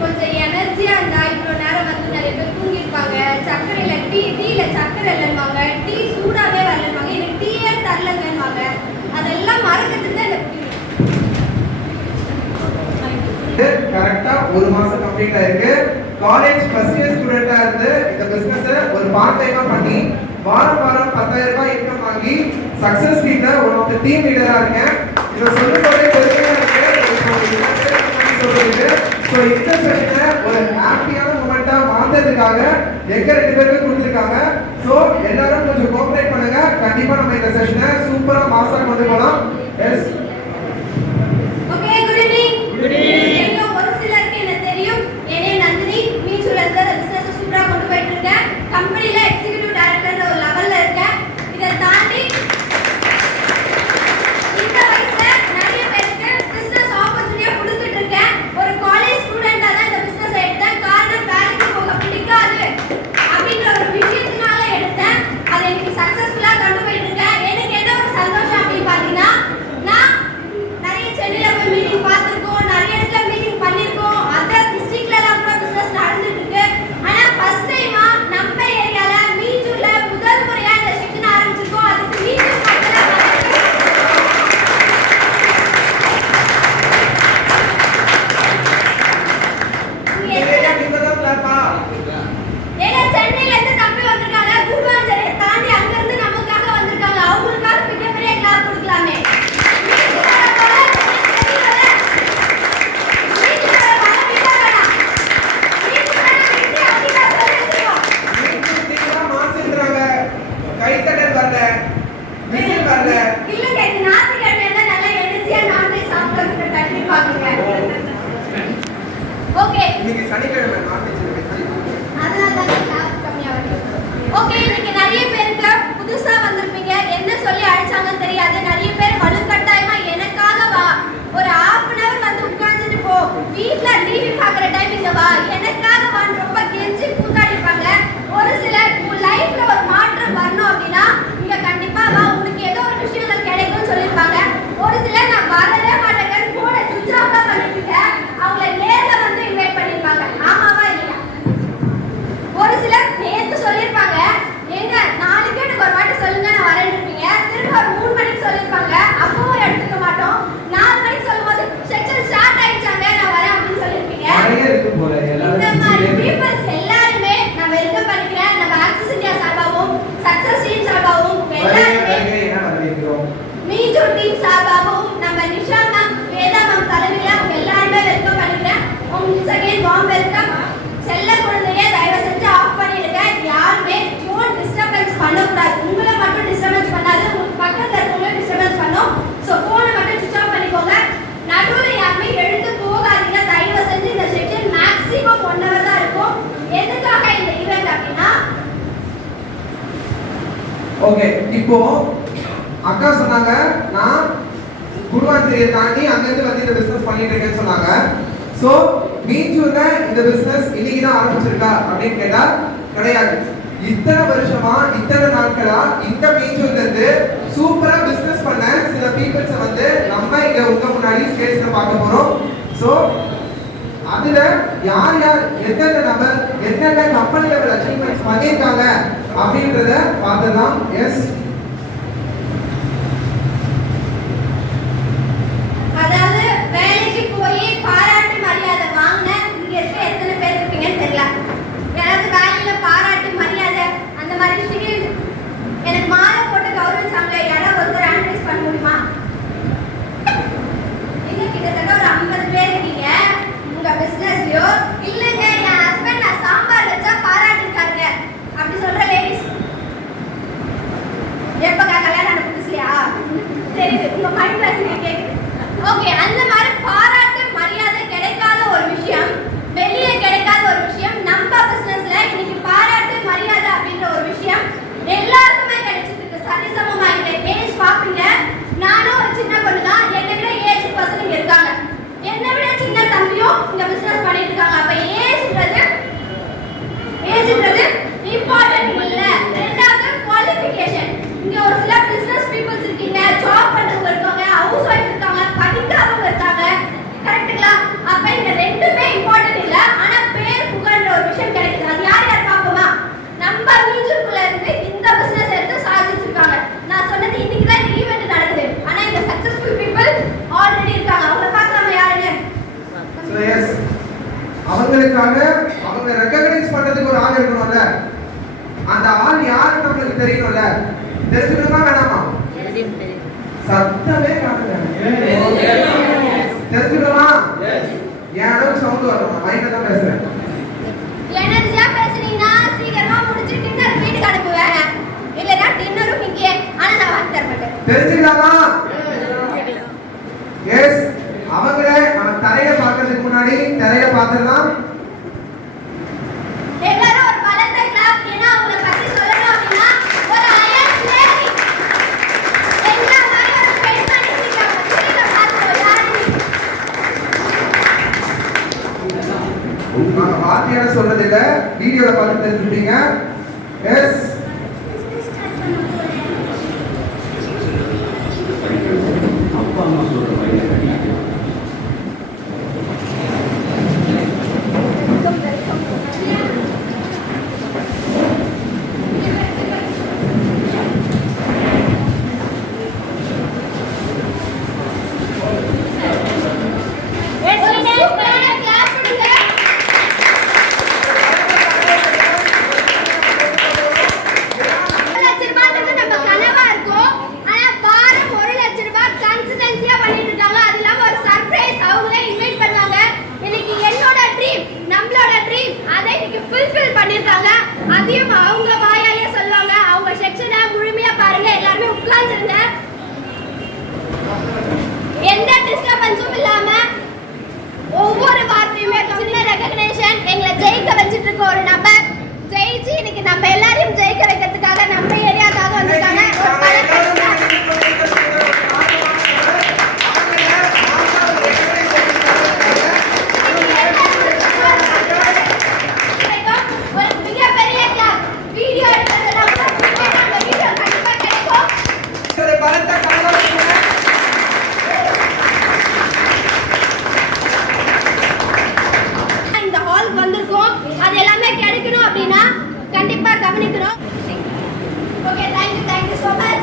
கொஞ்சம் எனர்ஜியா இருந்தா இவ்வளவு நேரம் வந்து நிறைய பேர் தூங்கிருப்பாங்க. சக்கரையில டீல சக்கரை இல்லைன்னுவாங்க, டீ சூடாவே வரலன்னுவாங்க, எனக்கு டீயே தரலங்கன்னுவாங்க. அதெல்லாம் மறக்கிறதுக்கு தான் கரெக்டா ஒரு மாசம் கம்ப்ளீட் ஆயிருக்கு. காலேஜ் ஃபர்ஸ்ட் இயர் ஸ்டூடெண்டா இருந்து இந்த பிசினஸ் ஒரு பார்ட் டைமா பண்ணி வாரம் 10,000 ரூபாய் இன்கம் வாங்கி சக்சஸ் டீம்ல ஒன் ஆஃப் தி டீம் லீடரா இருக்கேன். இத சொல்லும்போதே பெருமையா இருக்கு. சோ இந்த செஷனை ஒரு ஹாப்பியான மொமெண்டா மாத்தறதுக்காக எங்க 2 பேருக்கு கொடுத்திருக்காங்க. சோ எல்லாரும் கொஞ்சம் கோஆபரேட் பண்ணுங்க. கண்டிப்பா நம்ம இந்த செஷனை சூப்பரா மாசா கொண்டு போலாம். S okay. Good evening. Good evening. ஒரு சிலருக்கு என்ன தெரியும், என்னே நந்தினி மீன்ஜூர்ல இருக்க பிசினஸ் சூப்பரா கொண்டு போயிட்டு இருக்கேன். கம்பெனில எக்ஸிகியூட்டிவ் டைரக்டர் ஒரு லெவல்ல இருக்கேன். இத தாண்டி இந்த வயசுல நிறைய பேருக்கு பிசினஸ் ஆப்பர்சூனிட்டியா கொடுத்துட்டு இருக்கேன். ஒரு காலேஜ் ஸ்டூடெண்டா தான் இந்த பிசினஸ் எடுத்தேன். காரணம் வேலைக்கு போக பிடிக்காது அப்படின்ற ஒரு விஷயத்தினால எடுத்தேன். அதை இன்னைக்கு சக்சஸ்ஃபுல்லா கொண்டு போயிட்டு இருக்கேன். எனக்கு என்ன ஒரு சந்தோஷம் அப்படின்னு பாத்தீங்கன்னா, நான் நிறைய சென்னையில போய் மீட்டிங் பார்த்திருக்கோம், நிறைய இடத்துல மீட்டிங் பண்ணிருக்கோம். அதர் டிஸ்ட்ரிக்ட்ல எல்லாம் கூட பிசினஸ் நடந்துட்டு இருக்கு. ஆனா ஃபர்ஸ்ட் டைமா நம்ம ஏரியால மீஞ்சூர்ல முதல் முறையா இந்த செக்ஷன் ஆரம்பிச்சிருக்கோம். அதுக்கு மீஞ்சூர் மக்களே சென்னையில இருந்து தம்பி வந்திருக்காங்க. கூடுவாஞ்சேரியை தாண்டி அங்க இருந்து நமக்காக வந்திருக்காங்க. அவங்களுக்காக பெரிய கிளாப் கொடுக்கலாமே. ஓகே, இன்னைக்கு சனிக்கிழமை நான்வெஜ் இருக்கு. அதனால தான் கிளாஸ் கம்மியா வருது. ஓகே, இன்னைக்கு நிறைய பேருக்கு புதுசா வந்திருப்பீங்க. என்ன சொல்லி அழைச்சாங்கன்னு தெரியாது. நிறைய பேர் வலுக்கட்டாயமா எனக்காக வா, ஒரு half an hour வந்து உட்கார்ந்துட்டு போ, வீட்ல டிவி பார்க்குற டைம் இங்க வா, எனக்காக வான்னு ரொம்ப கெஞ்சி கூத்தாடிப்பாங்க. ஒரு சிலர் உன் லைஃப்ல ஒரு மாற்றம் வரணும் அப்படின்னா இங்க கண்டிப்பா வா, உனக்கு ஏதோ ஒரு விஷயங்கள் கிடைக்கும்னு சொல்லியிருப்பாங்க. ஒரு சிலர் நான் வரவே மாட்டேங்கன்னு போனை சுவிட்ச் ஆஃப் தான் பண்ணிட்டு இருக்கேன். அவங்கள நேர்ல வந்து இன்வைட் பண்ணிருப்பாங்க. ஆமாவா இல்லையா? ஒரு சிலர் நேத்து சொல்லிருப்பாங்க, ஏங்க நாளைக்கு எனக்கு ஒரு வாட்டி சொல்லுங்க நான் வரேன்னு இருப்பீங்க. திரும்ப ஒரு 3 மணிக்கு சொல்லிருப்பாங்க, அப்பவும் எடுத்துக்க மாட்டோம். 4 மணிக்கு சொல்லும்போது செக்ஷன் ஸ்டார்ட் ஆயிடுச்சாங்க நான் வரேன் அப்படின்னு சொல்லிருப்பீங்க. இந்த மாதிரி பீப்பிள்ஸ் எல்லாருமே நான் வெல்கம் பண்ணிக்கிறேன். நம்ம ஆக்சிஸ் இந்தியா சார்பாகவும் சக்சஸ் டீம் சார்பாகவும் எல்லாருமே மீஞ்சூர் டீம் சார்பாகவும் நம்ம நிஷா மேம், வேதா மேம் தலைமையில அவங்க எல்லாருமே வெல்கம் பண்ணிக்கிறேன். Once again warm welcome. செல்ல குழந்தைய தயவு செஞ்சு ஆஃப் பண்ணிடுங்க. யாருமே ஃபோன் டிஸ்டர்பன்ஸ் பண்ணக்கூடாது. உங்களை மட்டும் டிஸ்டர்பன்ஸ் பண்ணாது, உங்களுக்கு பக்கத்துல இருக்கவங்களும் டிஸ்டர்பன்ஸ் பண்ணும். ஸோ ஃபோனை மட்டும் சுவிச் ஆஃப் பண்ணிக்கோங்க. நடுவில் யாருமே எழுந்து போகாதீங்க தயவு செஞ்சு. இந்த செக்ஷன் மேக்ஸிமம் 1 hour தான் இருக்கும். எதுக்காக இந்த ஈவெண்ட் அப்படின்னா, ஓகே, இப்போ அக்கா சொன்னாங்க நான் குருவாஞ்சேரியை தாண்டி அங்கிருந்து வந்து இந்த பிசினஸ் பண்ணிட்டு இருக்கேன்னு சொன்னாங்க. சோ மீஞ்சூர்ல இந்த பிசினஸ் இன்னைக்கு தான் ஆரம்பிச்சிருக்கா அப்படின்னு கேட்டா கிடையாது. இத்தனை வருஷமா இத்தனை நாட்களா இந்த மீஞ்சூர்ல இருந்து சூப்பரா பிசினஸ் பண்ண சில பீப்பிள்ஸை வந்து நம்ம இங்க உங்க முன்னாடி ஸ்டேஜ்ல பார்க்க போறோம். சோ அதுல யார் யார் எந்தெந்த நபர் எந்தெந்த கம்பெனி லெவல் அச்சீவ்மெண்ட்ஸ் பண்ணியிருக்காங்க அப்படின்றத பார்த்துலாம். எஸ், அதாவது வேலைக்கு போய் பாராட்டு மரியாதை வாங்கின இங்க இருக்க எத்தனை பேர் இருப்பீங்கன்னு தெரியல. யாராவது வேலையில பாராட்டு மரியாதை அந்த மாதிரி விஷயம் எனக்கு மாலை போட்டு கௌரவிச்சாங்க, யாராவது ஒருத்தர் அனலைஸ் பண்ண முடியுமா? நீங்க கிட்டத்தட்ட ஒரு 50 பேர் இருக்கீங்க உங்க பிசினஸ்லயோ. இல்லைங்க என் ஹஸ்பண்ட் நான் சாம்பார் வச்சா பாராட்டிருக்காருங்க அப்படி சொல்ற லேடிஸ் பண்றதுக்காக அவங்க ரெகக்னைஸ் பண்றதுக்கு ஒரு ஆள் இருக்கணும்ல. அந்த ஆள் யாருன்னு நம்மளுக்கு தெரியணும்ல. தெரிஞ்சுக்கணுமா வேணாமா? சத்தமே காட்டுங்க. தெரிஞ்சுக்கணுமா? என் அளவுக்கு சவுண்ட் வரணும். மைண்ட்ல தான் பேசுறேன். எனர்ஜியா பேசுனீங்கன்னா சீக்கிரமா முடிச்சு டின்னர் வீட்டுக்கு அனுப்புவேன். இல்லனா டின்னரும் இங்கே. ஆனா நான் வாங்கி தர மாட்டேன். தெரிஞ்சுக்கலாமா? எஸ். அவங்களே நம்ம தரைய பார்க்கிறதுக்கு முன்னாடி தரைய பார்த்துடலாம். எல்லாரும் ஒரு பலத்த கிளாப். ஏன்னா அவங்கள பத்தி சொல்லணும் அப்படின்னா ஒரு அயன் லேடி. எல்லா மாதிரி ஒரு பெண் மனுஷிக்காங்க. சீக்கிரம் பார்த்துக்கோ யாரு. நான் வார்த்தையால சொல்றது இல்ல, வீடியோல பார்த்து தெரிஞ்சுட்டீங்க. எஸ். அப்பா அம்மா சொல்ற வயலை கட்டிட்டு அதையும் அவங்க வாயாலே சொல்லுவாங்க. அவங்க செக்ஷனை முழுமையா பாருங்க. எல்லாருமே உட்கார்ந்துருங்க. எந்த டிஸ்டர்பன்ஸும் இல்லாம ஒவ்வொரு வார்த்தையுமே சின்ன ரெகக்னேஷன். எங்களை ஜெயிக்க வச்சிட்டு இருக்க ஒரு நபர் ஜெயிச்சு இன்னைக்கு நம்ம எல்லாரையும் ஜெயிக்க வைக்கிறதுக்காக நம்ம ஏரியாக்காக வந்திருக்காங்க. அது எல்லாமே கிடைக்கணும் அப்படின்னா கண்டிப்பா கவனிக்கணும். Okay, thank you so much.